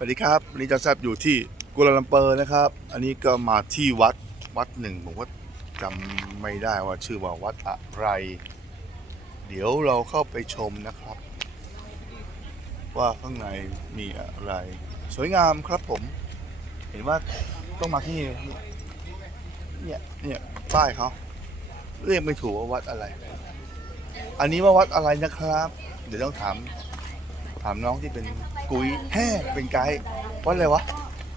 สวัสดีครับวันนี้จะแซบอยู่ที่กัวลาลัมเปอร์นะครับ อันนี้ก็มาที่วัดวัดหนึ่งผมว่าจำไม่ได้ว่าชื่อว่าวัดอะไร เดี๋ยวเราเข้าไปชมนะครับ ว่าข้างในมีอะไร สวยงามครับผม เห็นว่าต้องมาที่ เนี่ยเนี่ยป้ายเขาเรียกไม่ถูกว่าวัดอะไร อันนี้ว่าวัดอะไรนะครับ เดี๋ยวต้องถามามน้องที่เป็นกุยแห่เป็นไกด์วัดอะไรวะ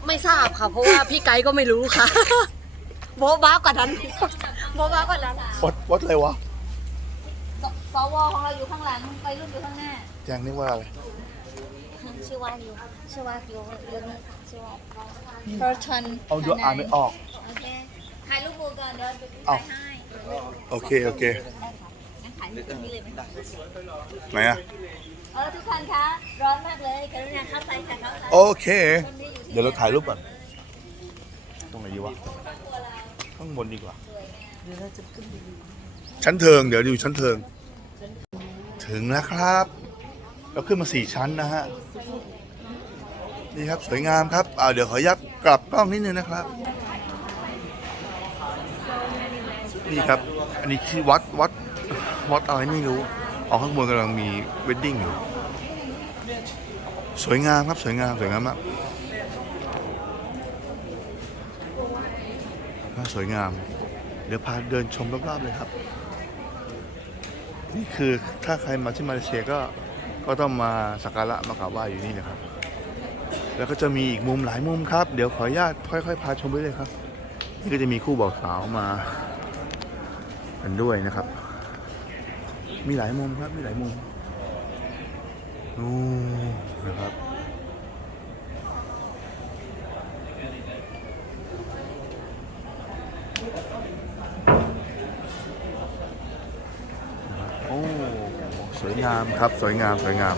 ไม่ทราบค่ะ เพราะว่าพี่ไกด์ก็ไม่รู้ค่ะ โบ๊ะบ้ากว่านั้นโบ๊ะบ้ากว่านั้นวัดวัดอะไรวะสสวของเราอยู่ข้างหลังไปรุ่นอยู่ข้างหน้าแจ้งนี่ว่าอะไรชื่อว่าอยู่ชื่อว่าอยู่เรื่องนี้ชื่อว่า Burton เอาดูอ่านไม่ออกโอเคถ่ายรูปมือก่อนเดี๋ยวไปเอาถ่ายให้โอเคโอเคงั้นถ่ายรูปตรงนี้เลยไหมไหนอะเออทุกคนคะร้อนมากเลยกรุณาเข้าไปค่ะเข้าไปโอเคคนที่อยู่ที่เดี๋ยวเราถ่ายรูปก่อน ตรงไหนดีวะ ข้างบนดีกว่า ชั้นเทิง เดี๋ยวดูชั้นเทิง ถึงแล้วครับ เราขึ้นมาสี่ชั้นนะฮะ นี่ครับสวยงามครับอ่าเดี๋ยวขอยับกลับกล้องนิดนึงนะครับ นี่ครับ อันนี้ที่วัดวัด วัดอะไรไม่รู้ออกข้างบนกำลังมีเวดดิ้งอยู่สวยงามครับ สวยงามสวยงามมากสวยงาม เดี๋ยวพาเดินชมรอบๆเลยครับ นี่คือถ้าใครมาที่มาเลเซียก็ก็ต้องมาสักการะมากราบไหว้อยู่นี่นะครับ แล้วก็จะมีอีกมุมหลายมุมครับ เดี๋ยวขออนุญาตค่อย ๆ พาชมไปเลยครับ นี่ก็จะมีคู่บ่าวสาวมากันด้วยนะครับ มีหลายมุมครับ มีหลายมุมนู่นะครับ โอ้ สวยงามครับ สวยงาม สวยงาม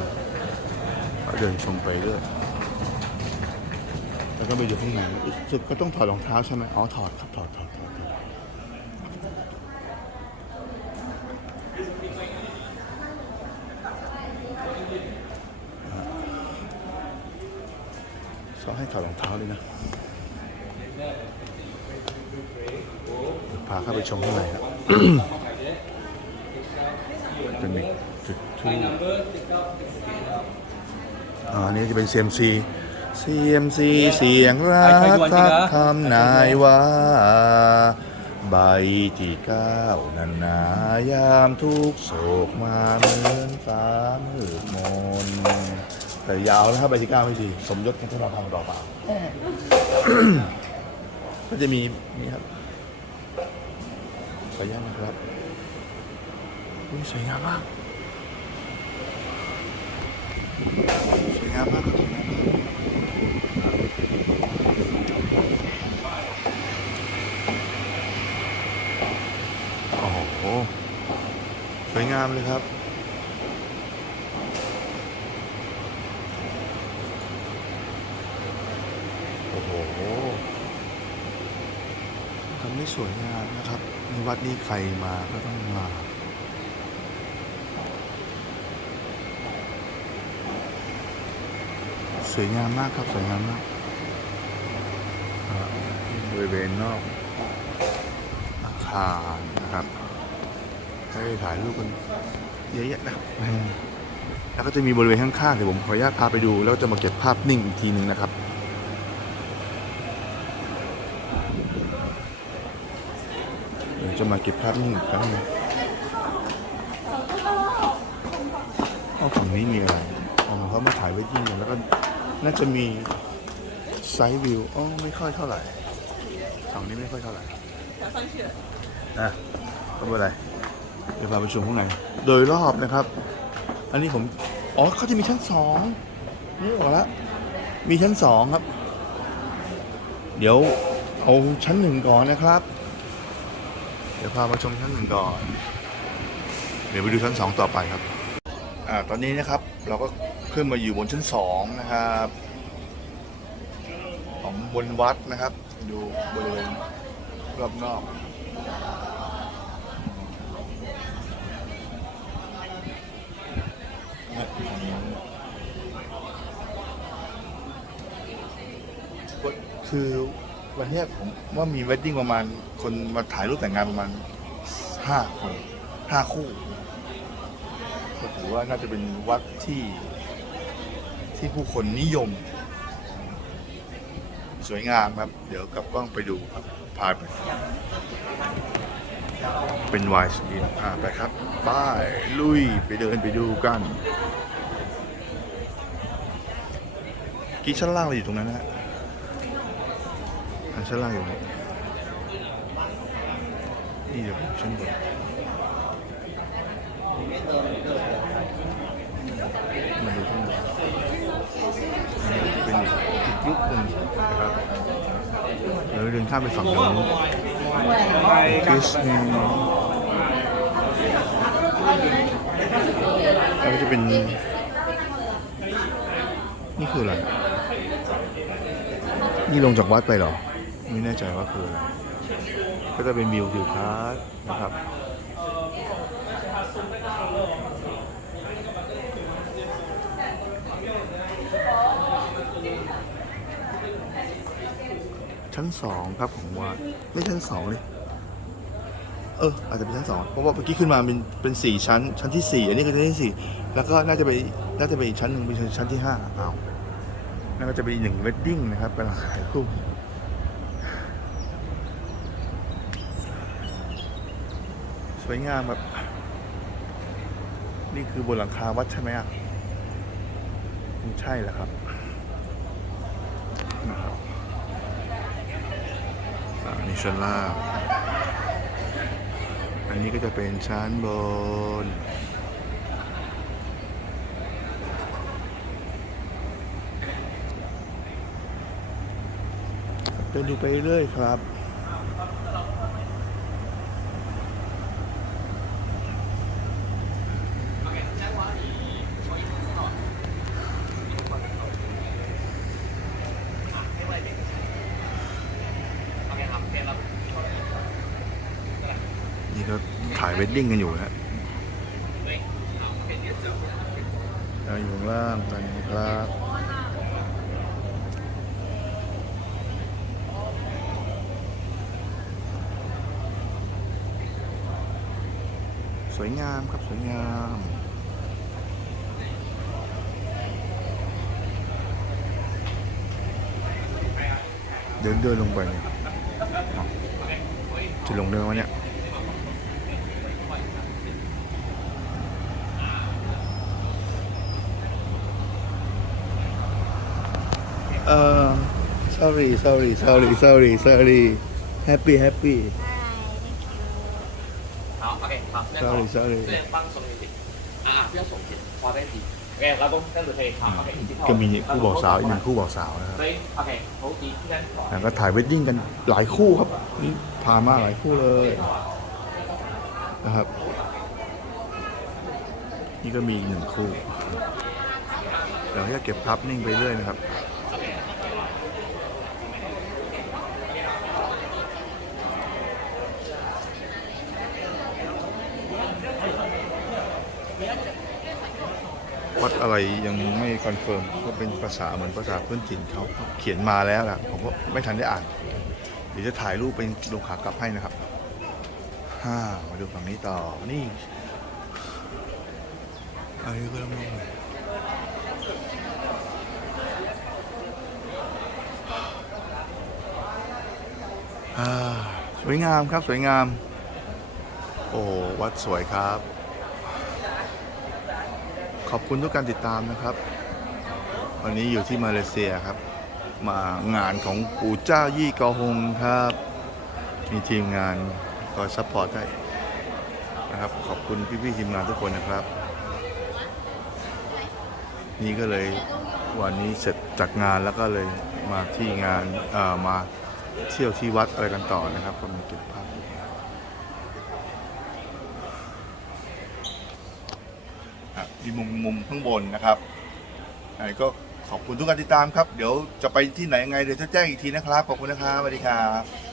ก็เดินชมไปเรื่อยแล้วก็ไปอยู่ข้างในรู้สึกก็ต้องถอดรองเท้าใช่ไหมอ๋อ ถอดครับ ถอดถอดถอดถอด เขาให้ถอดรองเท้าเลยนะพาเข้าไปชมข้างในครับจะมีจุดทูบอ่าอันนี้จะเป็น CMC CMC เสียงรักทักคำนายว่า ใบที่เก้านันนายามทุกโศกมาเหมือนฟ้ามืดมนแต่ยาวนะครับใบที่เก้าไม่ดีสมยศกันที่เราทำต่อเปล่าก็จะมีนี่ครับขออนุญาตนะครับอุ๊ยสวยงามมากสวยงามมากครับสวยงามมาก โอ้สวยงามเลยครับ โอ้โหทำได้สวยงามนะครับ ในวัดนี้ใครมาก็ต้องมาสวยงามมากครับ สวยงามมากบริเวณนอกอาคารนะครับ ให้ถ่ายรูปกันเยอะแยะนะอืมแล้วก็จะมีบริเวณข้างๆเดี๋ยวผมขออนุญาตพาไปดู แล้วจะมาเก็บภาพนิ่งอีกทีหนึ่งนะครับเดี๋ยวจะมาเก็บภาพนิ่งอีกครั้งหนึงเอาฝั่งนี้มีอะไรเอาเขามาถ่ายไว้ที่นี่แล้วก็น่าจะมีไซด์วิวอ๋อไม่ค่อยเท่าไหร่ฝั่งนี้ไม่ค่อยเท่าไหร่อะก็ไม่เป็นไร เดี๋ยวพาไปชมข้างในโดยรอบนะครับ อันนี้ผม อ๋อเขาจะมีชั้นสองนี่ออกแล้วมีชั้นสองครับ เดี๋ยวเอาชั้นหนึ่งก่อนนะครับ เดี๋ยวพามาชมชั้นหนึ่งก่อน เดี๋ยวไปดูชั้นสองต่อไปครับ อ่า ตอนนี้นะครับ เราก็ขึ้นมาอยู่บนชั้นสองนะครับ ของบนวัดนะครับ ดูบริเวณรอบนอกเนี่ยฝั่งนู้น คือวันเนี้ยผมว่ามีวดดิ้งประมาณ คนมาถ่ายรูปแต่งงานประมาณห้าคนห้าคู่ก็ถือว่าน่าจะเป็นวัดที่ที่ผู้คนนิยม สวยงามครับ เดี๋ยวกลับกล้องไปดูครับพาไป เป็นวายสกินอ่าไปครับบายลุยไปเดินไปดูกันกี้ชั้นล่างเราอยู่ตรงนั้นนะฮะ อ่าชั้นล่างอยู่นี่นี่เดี๋ยวผมชั้นบนมาดูข้างบนนี่เป็นอีกยุคหนึ่งนะครับแล้วเดินข้ามไปฝั่งโน้นคริสเนแล้วก็จะเป็น นี่คืออะไร นี่ลงจากวัดไปหรอ ไม่แน่ใจว่าคืออะไร ก็จะเป็นวิวทิวทัศน์นะครับชั้นสองครับของวัดไม่ชั้นสองเลยเอออาจจะเป็นชั้นสองเพราะว่าเมื่อกี้ขึ้นมาเป็นเป็นสี่ชั้น ชั้นที่สี่อันนี้คือชั้นที่สี่แล้วก็น่าจะไปน่าจะไปอีกชั้นหนึ่งเป็นชั้นที่ห้าอ้าวนั่นก็จะเป็นหนึ่งเวดดิ้งนะครับกำลังถ่ายรูป สวยงามแบบ นี่คือบนหลังคาวัดใช่ไหมอะใช่แหละครับนะครับอ่านี่ชั้นล่างอันนี้ก็จะเป็นชั้นบนเดินดูไปเรื่อยครับ นี่ก็ถ่ายเวดดิ้งกันอยู่ฮะเราอยู่ข้างล่างกันครับสวยงามครับ สวยงามเดินเดินลงไปเนี่ยจะลงเนินวะเนี่ย เอ่อ sorry sorry sorry sorry sorry happy happy Hi, เอาโอเคครับรื่ของ sorry sorry เรื่องบ้างส่งจิตอ่าเพื่องสมจิตพอได้ดีโอเคเราต้องเรื่องสุดท้ายครับโอเคอีกที่ก็มีคู่บ่าวสาวอีกหนึ่งคู่บ่าวสาวนะครับไม่โอเคเขาอีกที่อนแล้วก็ถ่ายเวดดิ้งกันหลายคู่ครับพามาหลายคู่เลยนะครับ นี่ก็มีอีกหนึ่งคู่เราก็จะเก็บภาพนิ่งไปเรื่อยนะครับ วัดอะไรยังไม่คอนเฟิร์มก็เป็นภาษาเหมือนภาษาพื้นถิ่นเขาเขียนมาแล้วนะผมก็ไม่ทันได้อ่าน เดี๋ยวจะถ่ายรูปเป็นลงขากลับให้นะครับฮ่ามาดูฝั่งนี้ต่อนี่อันนี้ก็ต้องลงเลยอ่สวยงามครับสวยงาม โอ้วัดสวยครับ ขอบคุณทุกการติดตามนะครับ วันนี้อยู่ที่มาเลเซียครับ มางานของปู่เจ้ายี่กอฮงครับ มีทีมงานคอยซัพพอร์ตให้นะครับ ขอบคุณพี่ๆทีมงานทุกคนนะครับ นี่ก็เลยวันนี้เสร็จจากงานแล้วก็เลยมาที่งานเอ่อมาเที่ยวที่วัดอะไรกันต่อนะครับก็มีเก็บภาพอยู่ ครับมีมุมมุมข้างบนนะครับอันนี้ก็ขอบคุณทุกการติดตามครับ เดี๋ยวจะไปที่ไหนยังไงเดี๋ยวจะแจ้งอีกทีนะครับ ขอบคุณนะครับสวัสดีครับ